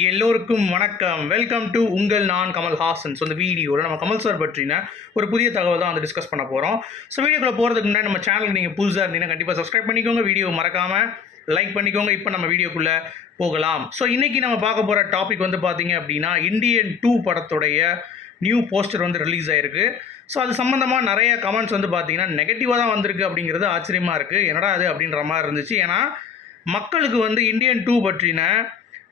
எல்லோருக்கும் வணக்கம். Welcome to உங்கள் நான் கமல் ஹாசன். ஸோ இந்த வீடியோவில் நம்ம கமல் சார் பற்றின ஒரு புதிய தகவல் தான் வந்து டிஸ்கஸ் பண்ண போகிறோம் ஸோ வீடியோக்குள்ளே போகிறதுக்கு முன்னாடி நம்ம சேனலுக்கு நீங்கள் புதுசாக இருந்தீங்கன்னா கண்டிப்பாக சப்ஸ்கிரைப் பண்ணிக்கோங்க. வீடியோ மறக்காமல் லைக் பண்ணிக்கோங்க. இப்போ நம்ம வீடியோக்குள்ளே போகலாம். ஸோ இன்றைக்கி நம்ம பார்க்க போகிற டாபிக் வந்து பார்த்தீங்க அப்படின்னா இந்தியன் டூ படத்துடைய நியூ போஸ்டர் வந்து ரிலீஸ் ஆயிருக்கு. ஸோ அது சம்மந்தமாக நிறைய கமெண்ட்ஸ் வந்து பார்த்தீங்கன்னா நெகட்டிவாக தான் வந்திருக்கு அப்படிங்கிறது ஆச்சரியமாக இருக்குது என்னடா அது அப்படின்ற மாதிரி இருந்துச்சு. ஏன்னா மக்களுக்கு வந்து இந்தியன் டூ பற்றின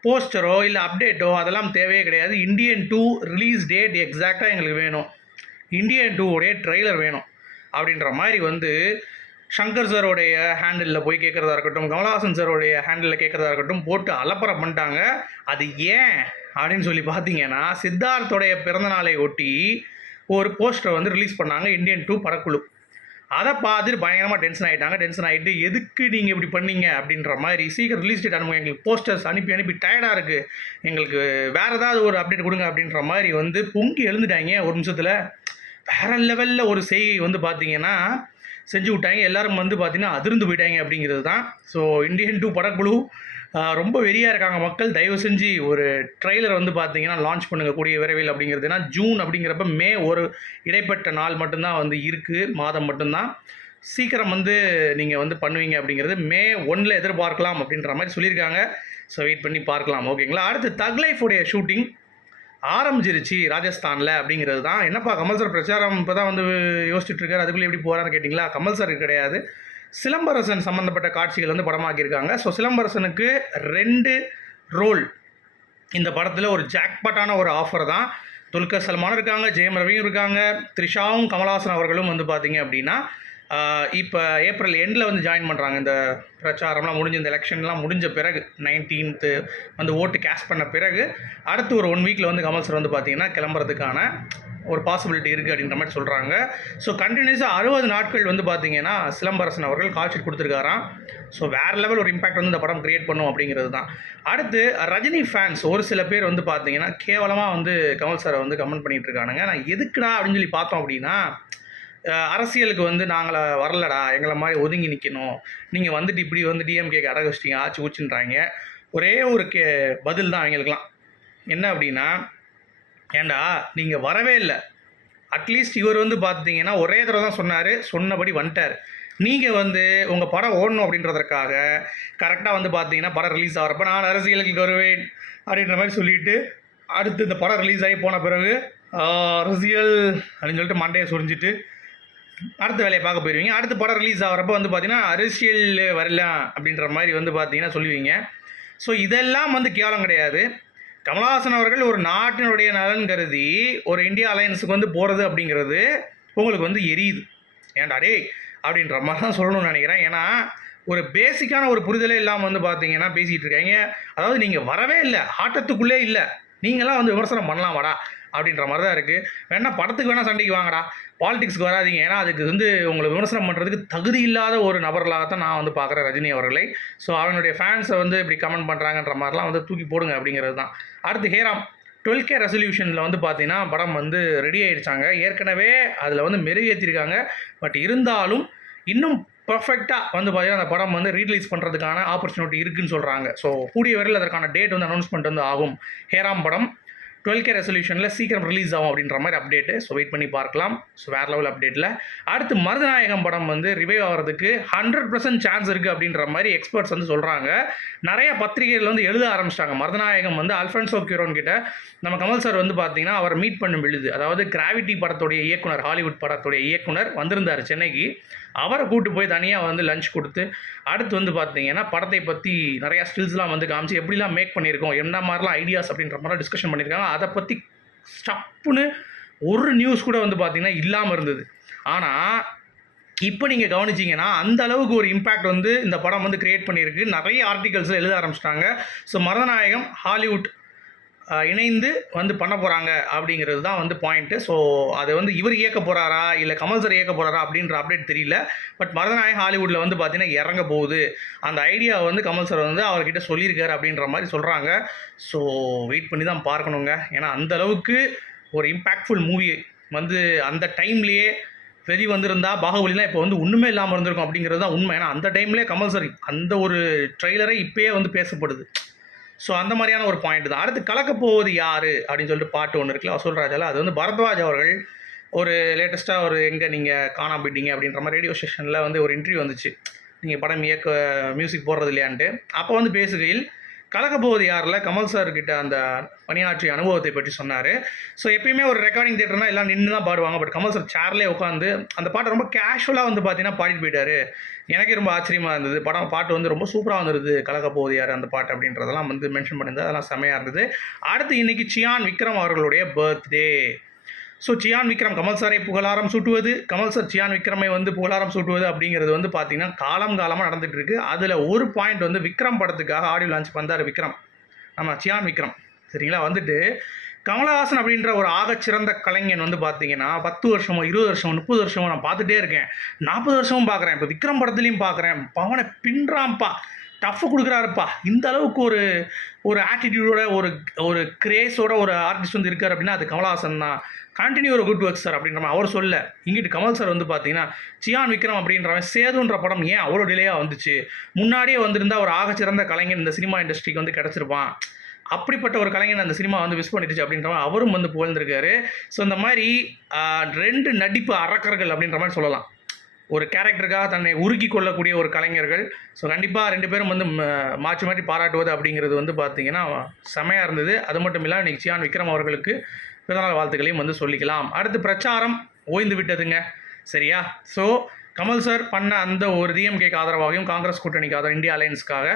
போஸ்டரோ இல்லை அப்டேட்டோ அதெல்லாம் தேவையே கிடையாது. இந்தியன் டூ ரிலீஸ் டேட் எக்ஸாக்டாக எங்களுக்கு வேணும். இந்தியன் டூவுடைய ட்ரெய்லர் வேணும். அப்படின்ற மாதிரி வந்து சங்கர் சாரோடைய ஹேண்டிலில் போய் கேட்குறதா இருக்கட்டும் கமலஹாசன் சாரோடைய ஹேண்டிலில் கேட்குறதா இருக்கட்டும் போட்டு அலப்பறம் பண்ணிட்டாங்க. அது ஏன் அப்படின்னு சொல்லி பார்த்தீங்கன்னா சித்தார்த்தோடைய பிறந்தநாளை ஒட்டி ஒரு போஸ்டர் வந்து ரிலீஸ் பண்ணாங்க. இந்தியன் டூ படக்குழு. அதை பார்த்துட்டு பயங்கரமாக டென்ஷன் ஆகிட்டாங்க டென்ஷன் ஆகிட்டு எதுக்கு நீங்கள் இப்படி பண்ணீங்க அப்படின்ற மாதிரி சீக்கிரம் ரிலீஸ் டேட் அனுப்புங்க. எங்களுக்கு போஸ்டர்ஸ் அனுப்பி அனுப்பி டயர்டாக இருக்குது எங்களுக்கு வேறு ஏதாவது ஒரு அப்டேட் கொடுங்க அப்படின்ற மாதிரி வந்து பொங்கி எழுந்துட்டாங்க ஒரு நிமிஷத்தில். வேறு லெவலில் ஒரு செய்கை வந்து பார்த்தீங்கன்னா செஞ்சு விட்டாங்க. எல்லாரும் வந்து பார்த்தீங்கன்னா அதிர்ந்து போயிட்டாங்க அப்படிங்கிறது தான். ஸோ இந்தியன் டூ படக்குழு ரொம்ப வெறியாக இருக்காங்க மக்கள். தயவு செஞ்சு ஒரு ட்ரெய்லர் வந்து பார்த்தீங்கன்னா லான்ச் பண்ணுங்க கூடிய விரைவில் அப்படிங்கிறதுனா ஜூன் அப்படிங்கிறப்ப மே ஒரு இடைப்பட்ட நாள் மட்டும்தான் வந்து இருக்குது மாதம் மட்டும்தான். சீக்கிரம் வந்து நீங்கள் வந்து பண்ணுவீங்க அப்படிங்கிறது. மே ஒன்றில் எதிர்பார்க்கலாம் அப்படின்ற மாதிரி சொல்லியிருக்காங்க. ஸோ வெயிட் பண்ணி பார்க்கலாம். ஓகேங்களா அடுத்து தக் லைஃபுடைய ஷூட்டிங் ஆரம்பிச்சிருச்சு ராஜஸ்தானில் அப்படிங்கிறது தான். என்னப்பா கமல் சார் பிரச்சாரம் இப்போ தான் வந்து யோசிச்சுட்டு இருக்காரு. அதுக்குள்ளே எப்படி போகிறான்னு கேட்டிங்களா? கமல் சார் கிடையாது. சிலம்பரசன் சம்மந்தப்பட்ட காட்சிகள் வந்து படமாக்கியிருக்காங்க. ஸோ சிலம்பரசனுக்கு ரெண்டு ரோல். இந்த படத்தில் ஒரு ஜாக்பாட்டான ஒரு ஆஃபர் தான். துல்கர் சல்மானும் இருக்காங்க ஜெயம் ரவியும் இருக்காங்க த்ரிஷாவும் கமல்ஹாசன் அவர்களும் வந்து பார்த்தீங்க அப்படின்னா இப்போ ஏப்ரல் எண்டில் வந்து ஜாயின் பண்ணுறாங்க இந்த பிரச்சாரம்லாம் முடிஞ்ச இந்த எலெக்ஷன்லாம் முடிஞ்ச பிறகு நைன்டீன்த்து வந்து ஓட்டு கேஷ் பண்ண பிறகு அடுத்து ஒரு ஒன் வீக்கில் வந்து கமல் சார் வந்து பார்த்தீங்கன்னா கிளம்புறதுக்கான ஒரு பாசிபிலிட்டி இருக்குது அப்படின்ற மாதிரி சொல்கிறாங்க ஸோ கண்டினியூஸாக அறுபது நாட்கள் வந்து பார்த்தீங்கன்னா சிலம்பரசன் அவர்கள் கால் ஷீட் கொடுத்துருக்காராம். ஸோ வேறு லெவல் ஒரு இம்பாக்ட் வந்து இந்த படம் க்ரியேட் பண்ணும் அப்படிங்கிறது தான். அடுத்து ரஜினி ஃபேன்ஸ் ஒரு சில பேர் வந்து பார்த்தீங்கன்னா கேவலமாக வந்து கமல் சாரை வந்து கமெண்ட் பண்ணிகிட்டு இருக்கானுங்க. நான் எதுக்குடா அப்படின்னு சொல்லி பார்த்தோம் அப்படின்னா அரசியலுக்கு வந்து நாங்களை வரலடா எங்களை மாதிரி ஒதுங்கி நிற்கணும் நீங்கள் வந்துட்டு இப்படி வந்து டிஎம்கேக்கு அடக வச்சிட்டீங்க ஆச்சு ஊச்சுன்றாங்க. ஒரே ஒரு கே பதில் தான் அவங்களுக்குலாம் என்ன அப்படின்னா ஏண்டா நீங்கள் வரவே இல்லை. அட்லீஸ்ட் இவர் வந்து பார்த்தீங்கன்னா ஒரே தடவை தான் சொன்னார் சொன்னபடி வந்துட்டார். நீங்கள் வந்து உங்கள் படம் ஓடணும் அப்படின்றதற்காக கரெக்டாக வந்து பார்த்தீங்கன்னா படம் ரிலீஸ் ஆகிறப்ப நான் அரசியலுக்கு வருவேன் அப்படின்ற மாதிரி சொல்லிட்டு அடுத்து இந்த படம் ரிலீஸ் ஆகி போன பிறகு அரசியல் அப்படின்னு சொல்லிட்டு மண்டையை சுரிஞ்சிட்டு அடுத்த வேலையை பார்க்க போயிடுவீங்க அடுத்த படம் ரிலீஸ் ஆகிறப்ப வந்து பார்த்தீங்கன்னா அரசியல் வரலாம் அப்படின்ற மாதிரி வந்து பார்த்தீங்கன்னா சொல்லுவீங்க. ஸோ இதெல்லாம் வந்து கேவலம் கிடையாது. கமலஹாசன் அவர்கள் ஒரு நாட்டினுடைய நலன் கருதி ஒரு இந்தியா அலையன்ஸுக்கு வந்து போகிறது அப்படிங்கிறது உங்களுக்கு வந்து எரியுது. ஏன்டா டேய் அப்படின்ற மாதிரி தான் சொல்லணும்னு நினைக்கிறேன். ஏன்னா ஒரு பேசிக்கான ஒரு புரிதலே இல்லாமல் வந்து பார்த்தீங்கன்னா பேசிகிட்டு இருக்காங்க. அதாவது நீங்கள் வரவே இல்லை ஆட்டத்துக்குள்ளே இல்லை. நீங்களாம் வந்து விமர்சனம் பண்ணலாம் வாடா. அப்படின்ற மாதிரி தான் இருக்குது வேணா படத்துக்கு வேணால் சண்டைக்கு வாங்கடா. பாலிடிக்ஸ்க்கு வராதீங்க. ஏன்னா அதுக்கு வந்து உங்களை விமர்சனம் பண்ணுறதுக்கு தகுதி இல்லாத ஒரு நபர்களாக தான் நான் வந்து பார்க்குறேன் ரஜினி அவர்களை. ஸோ அவனுடைய ஃபேன்ஸை வந்து இப்படி கமெண்ட் பண்ணுறாங்கன்ற மாதிரிலாம் வந்து தூக்கி போடுங்க அப்படிங்கிறது தான். அடுத்து ஹேராம். டுவெல் கே ரெசல்யூஷனில் வந்து பார்த்தீங்கன்னா படம் வந்து ரெடி ஆகிடுச்சாங்க ஏற்கனவே அதில் வந்து மெருகேற்றிருக்காங்க பட் இருந்தாலும் இன்னும் பர்ஃபெக்டாக வந்து பார்த்தீங்கன்னா அந்த படம் வந்து ரீரிலீஸ் பண்ணுறதுக்கான ஆப்பர்ச்சுனிட்டி இருக்குன்னு சொல்கிறாங்க ஸோ கூடிய வரையில் அதற்கான டேட் வந்து அனௌன்ஸ்மெண்ட் வந்து ஆகும். ஹேராம் படம். டுவெல் கே ரெசல்யூஷனில் சீக்கிரம் ரிலீஸ் ஆகும் அப்படின்ற மாதிரி அப்டேட்டு ஸோ வெயிட் பண்ணி பார்க்கலாம். ஸோ வேறு லெவல் அப்டேட்டில் அடுத்து மருதநாயகம் படம் வந்து ரிவைவ் ஆகிறதுக்கு ஹண்ட்ரட் பர்சன்ட் சான்ஸ் இருக்குது அப்படின்ற மாதிரி எக்ஸ்பர்ட்ஸ் வந்து சொல்கிறாங்க நிறைய பத்திரிகைகள் வந்து எழுத ஆரம்பிச்சிட்டாங்க. மருதநாயகம் வந்து அல்ஃபன்சோ கியூரோன் கிட்ட நம்ம கமல் சார் வந்து பார்த்தீங்கன்னா அவர் மீட் பண்ணும் விழுது அதாவது கிராவிட்டி படத்துடைய இயக்குனர் ஹாலிவுட் படத்துடைய இயக்குனர் வந்திருந்தார் சென்னைக்கு. அவரை கூட்டு போய் தனியாக வந்து லஞ்ச் கொடுத்து அடுத்து வந்து பார்த்தீங்கன்னா படத்தை பற்றி நிறையா ஸ்டில்ஸ்லாம் வந்து காமிச்சு எப்படிலாம் மேக் பண்ணியிருக்கோம் என்ன மாதிரிலாம் ஐடியாஸ் அப்படின்ற மாதிரி டிஸ்கஷன் பண்ணியிருக்காங்க. அதை பற்றி ஸ்டப்புன்னு ஒரு நியூஸ் கூட வந்து பார்த்திங்கன்னா இல்லாமல் இருந்தது. ஆனால் இப்போ நீங்கள் கவனிச்சிங்கன்னா அந்த அளவுக்கு ஒரு இம்பேக்ட் வந்து இந்த படம் வந்து கிரியேட் பண்ணியிருக்கு. நிறைய ஆர்டிகல்ஸில் எழுத ஆரம்பிச்சிட்டாங்க. ஸோ மரதநாயகம் ஹாலிவுட் இணைந்து வந்து பண்ண போகிறாங்க அப்படிங்கிறது தான் வந்து பாயிண்ட்டு ஸோ அது வந்து இவர் இயக்க போகிறாரா இல்லை கமல் சார் இயக்க போகிறாரா அப்படின்ற அப்டேட் தெரியல. பட் மருதநாயகம் ஹாலிவுட்டில் வந்து பார்த்தீங்கன்னா இறங்க போகுது. அந்த ஐடியா வந்து கமல் சார் வந்து அவர்கிட்ட சொல்லியிருக்காரு அப்படின்ற மாதிரி சொல்கிறாங்க ஸோ வெயிட் பண்ணி தான் பார்க்கணுங்க. ஏன்னா அந்த அளவுக்கு ஒரு இம்பேக்ட்ஃபுல் மூவி வந்து அந்த டைம்லேயே வெளி வந்திருந்தா பாகுபலிலாம் இப்போ வந்து ஒன்றுமே இல்லாமல் இருந்திருக்கும் அப்படிங்கிறது தான் உண்மை. ஏன்னா அந்த டைம்லேயே கமல் சார் அந்த ஒரு ட்ரெய்லரே இப்போயே வந்து பேசப்படுது. ஸோ அந்த மாதிரியான ஒரு பாயிண்ட் தான். அடுத்து கலக்கப் போவது யார்? அப்படின்னு சொல்லிட்டு பாட்டு ஒன்று இருக்குல்ல வசூல் ராஜால. அது வந்து பரத்வாஜ் அவர்கள் ஒரு லேட்டஸ்ட்டாக ஒரு எங்கே நீங்கள் காணாம போயிட்டீங்க? அப்படின்ற மாதிரி ரேடியோ ஸ்டேஷனில் வந்து ஒரு இன்டர்வியூ வந்துச்சு. நீங்கள் படம் இயக்க மியூசிக் போடுறது இல்லையான்ட்டு. அப்போ வந்து பேசுகையில் கலக்கப் யாரில்? கமல் சார் கிட்ட அந்த பணியாற்றிய அனுபவத்தை பற்றி சொன்னார். ஸோ எப்பயுமே ஒரு ரெக்கார்டிங் தேட்டர்னா எல்லாம் நின்று தான் பாடுவாங்க. பட் கமல் சார் சேர்லேயே உட்காந்து அந்த பாட்டை ரொம்ப கேஷுவலாக வந்து பார்த்தீங்கன்னா பாடிட்டு போயிட்டார். எனக்கே ரொம்ப ஆச்சரியமாக இருந்தது. படம் பாட்டு வந்து ரொம்ப சூப்பராக வந்துருது கலக்க யார் அந்த பாட்டு அப்படின்றதெல்லாம் வந்து மென்ஷன் பண்ணியிருந்தது அதெல்லாம் செமையாக இருந்தது. அடுத்து இன்றைக்கி சியான் விக்ரம் அவர்களுடைய பர்த்டே ஸோ சியான் விக்ரம் கமல் சாரை புகழாரம் சூட்டுவது கமல் சார் சியான் விக்ரமை வந்து புகழாரம் சூட்டுவது அப்படிங்கிறது வந்து பார்த்தீங்கன்னா காலம் காலமாக நடந்துகிட்டு இருக்குது அதில் ஒரு பாயிண்ட் வந்து விக்ரம் படத்துக்காக ஆடியோ லான்ச் வந்தார் விக்ரம். ஆமாம் சியான் விக்ரம் சரிங்களா? வந்துட்டு கமலஹாசன் அப்படின்ற ஒரு ஆகச்சிறந்த கலைஞன் வந்து பார்த்தீங்கன்னா பத்து வருஷமோ இருபது வருஷமோ முப்பது வருஷமோ நான் பார்த்துட்டே இருக்கேன். நாற்பது வருஷமும் பார்க்குறேன் இப்போ விக்ரம் படத்துலையும் பார்க்குறேன் பவனை பின்றாம்ப்பா டஃப் கொடுக்குறாருப்பா. இந்த அளவுக்கு ஒரு ஒரு ஆட்டிடியூடோட ஒரு ஒரு கிரேஸோட ஒரு ஆர்டிஸ்ட் வந்து இருக்கார் அப்படின்னா அது கமலஹாசன் தான். கண்டினியூ ஒரு குட் ஒர்க் சார் அப்படின்ற அவர் சொல்ல இங்கிட்டு கமல் சார் வந்து பார்த்தீங்கன்னா சியான் விக்ரம் அப்படின்றவன் சேதுன்ற படம் ஏன் அவ்வளோ டிலேயாக வந்துச்சு? முன்னாடியே வந்திருந்தா ஒரு ஆகச்சிறந்த கலைஞன் இந்த சினிமா இண்டஸ்ட்ரிக்கு வந்து கிடச்சிருப்பான். அப்படிப்பட்ட ஒரு கலைஞன் அந்த சினிமா வந்து மிஸ் பண்ணிடுச்சு அப்படின்ற மாதிரி அவரும் வந்து புகழ்ந்திருக்காரு. ஸோ இந்த மாதிரி ரெண்டு நடிப்பு அரக்கர்கள் அப்படின்ற மாதிரி சொல்லலாம். ஒரு கேரக்டருக்காக தன்னை உருக்கி கொள்ளக்கூடிய ஒரு கலைஞர்கள். ஸோ கண்டிப்பாக ரெண்டு பேரும் வந்து மாற்றி மாற்றி பாராட்டுவது அப்படிங்கிறது வந்து பார்த்தீங்கன்னா செமையாக இருந்தது. அது மட்டும் இல்லாமல் இன்னைக்கு சியான் விக்ரம் அவர்களுக்கு பிறந்தநாள் வாழ்த்துக்களையும் வந்து சொல்லிக்கலாம். அடுத்து பிரச்சாரம் ஓய்ந்து விட்டதுங்க. சரியா? ஸோ கமல் சார் பண்ண அந்த ஒரு டிஎம்கேக்கு ஆதரவாகவும் காங்கிரஸ் கூட்டணிக்கு ஆதரவு இந்தியா அலையன்ஸ்க்காக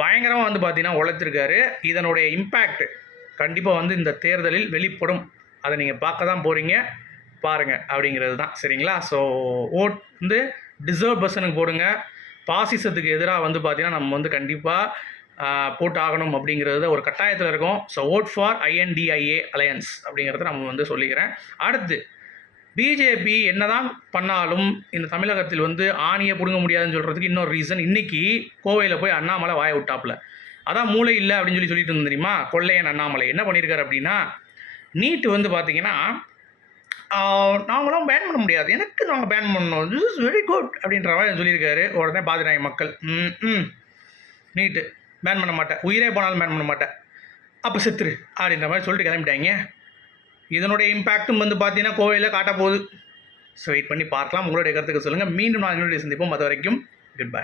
பயங்கரமாக வந்து பார்த்தீங்கன்னா உழைத்திருக்காரு. இதனுடைய இம்பேக்ட் கண்டிப்பாக வந்து இந்த தேர்தலில் வெளிப்படும். அதை நீங்கள் பார்க்க தான் போகிறீங்க பாருங்கள் அப்படிங்கிறது தான். சரிங்களா? ஸோ ஓட் வந்து டிசர்வ் பர்சனுக்கு போடுங்க. பாசிசத்துக்கு எதிராக வந்து பார்த்தீங்கன்னா நம்ம வந்து கண்டிப்பாக போட்டு ஆகணும் அப்படிங்கிறது ஒரு கட்டாயத்தில் இருக்கும். So vote for INDIA alliance அப்படிங்கிறத நம்ம வந்து சொல்லிக்கிறேன். அடுத்து பிஜேபி என்னதான் பண்ணாலும் இந்த தமிழகத்தில் வந்து ஆணியை பிடுங்க முடியாதுன்னு சொல்கிறதுக்கு இன்னொரு ரீசன் இன்றைக்கி கோவையில் போய் அண்ணாமலை வாய விட்டாப்புல. அதான் மூளை இல்லை அப்படின்னு சொல்லி சொல்லிட்டு இருந்தோம் தெரியுமா? கொள்ளையன் அண்ணாமலை. என்ன பண்ணியிருக்காரு அப்படின்னா நீட் வந்து பார்த்தீங்கன்னா நாங்களாம் பேன் பண்ண முடியாது. எனக்கு நாங்கள் பேன் பண்ணோம். திஸ் இஸ் வெரி குட் அப்படின்ற மாதிரி சொல்லியிருக்காரு. உடனே பாதிராய் மக்கள் ம் ம் நீட்டு பேன் பண்ண மாட்டேன். உயிரே போனாலும் பேன் பண்ண மாட்டேன். அப்போ செத்துரு அப்படின்ற மாதிரி சொல்லிட்டு கிளம்பிட்டாங்க. இதனுடைய இம்பேக்ட்டும் வந்து பார்த்தீங்கன்னா கோவையில் காட்ட போகுது ஸோ வெயிட் பண்ணி பார்க்கலாம். உங்களுடைய கருத்துக்கு சொல்லுங்கள் மீண்டும் நான் என்னுடைய சந்திப்போம். அது வரைக்கும் குட் பை